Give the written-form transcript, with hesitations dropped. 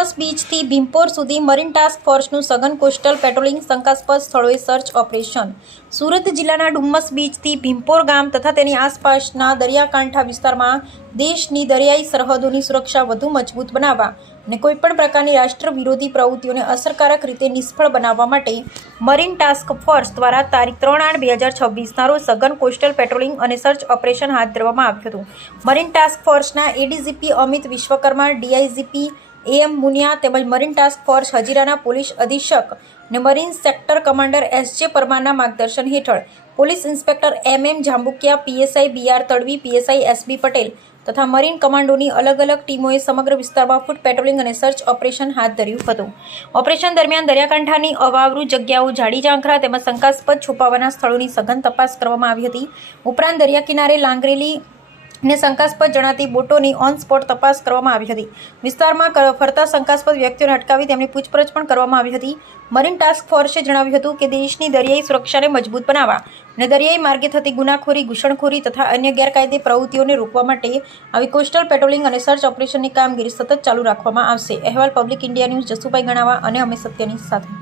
ડુમ્મસ બીચથી ભીમપોર સુધી marine task ફોર્સનું સઘન coastal patrolling, શંકાસ્પદ સ્થળોએ સર્ચ ઓપરેશન. સુરત જિલ્લાના ડુમ્મસ બીચથી ભીમપોર ગામ તથા તેની આસપાસના દરિયાકાંઠા વિસ્તારમાં દેશની દરિયાઈ સરહદોની સુરક્ષા વધુ મજબૂત બનાવવા અને કોઈપણ પ્રકારની રાષ્ટ્ર વિરોધી પ્રવૃત્તિઓને અસરકારક રીતે નિષ્ફળ બનાવવા માટે મરીન ટાસ્ક ફોર્સ દ્વારા તારીખ 3/8/2026ના રોજ સઘન કોસ્ટલ પેટ્રોલિંગ અને સર્ચ ઓપરેશન હાથ ધરવામાં આવ્યું હતું. મરીન ટાસ્ક ફોર્સના એડીજીપી અમિત વિશ્વકર્મા, ડીઆઈજીપી AM મુનિયા તેમજ મરીન ટાસ્ક ફોર્સ હજીરાના પોલીસ અધિક્ષક અને મરીન સેક્ટર કમાન્ડર SJ પરમારના માર્ગદર્શન હેઠળ police inspector MM Jambukiya, PSI BR Tadvi, PSI SB Patel તથા મરીન કમાન્ડોની અલગ અલગ ટીમોએ સમગ્ર વિસ્તારમાં ફૂટ પેટ્રોલિંગ અને સર્ચ ઓપરેશન હાથ ધર્યું હતું. ઓપરેશન દરમિયાન દરિયાકાંઠાની અવાવરૂ જગ્યાઓ, ઝાડી ઝાંખરા તેમજ શંકાસ્પદ છુપાવાના સ્થળોની સઘન તપાસ કરવામાં આવી હતી. ઉપરાંત દરિયા કિનારે લાંગરેલી ને શંકાસ્પદ જણાતી બોટોની ઓન સ્પોટ તપાસ કરવામાં આવી હતી. વિસ્તારમાં ફરતા શંકાસ્પદ વ્યક્તિઓને અટકાવી તેમની પૂછપરછ પણ કરવામાં આવી હતી. મરીન ટાસ્ક ફોર્સે જણાવ્યું હતું કે દેશની દરિયાઈ સુરક્ષાને મજબૂત બનાવવા અને દરિયાઈ માર્ગે થતી ગુનાખોરી, ઘૂસણખોરી તથા અન્ય ગેરકાયદે પ્રવૃત્તિઓને રોકવા માટે આવી કોસ્ટલ પેટ્રોલિંગ અને સર્ચ ઓપરેશનની કામગીરી સતત ચાલુ રાખવામાં આવશે. અહેવાલ પબ્લિક ઇન્ડિયા ન્યૂઝ, જસુભાઈ ગણાવા અને અમે સત્યની સાથે.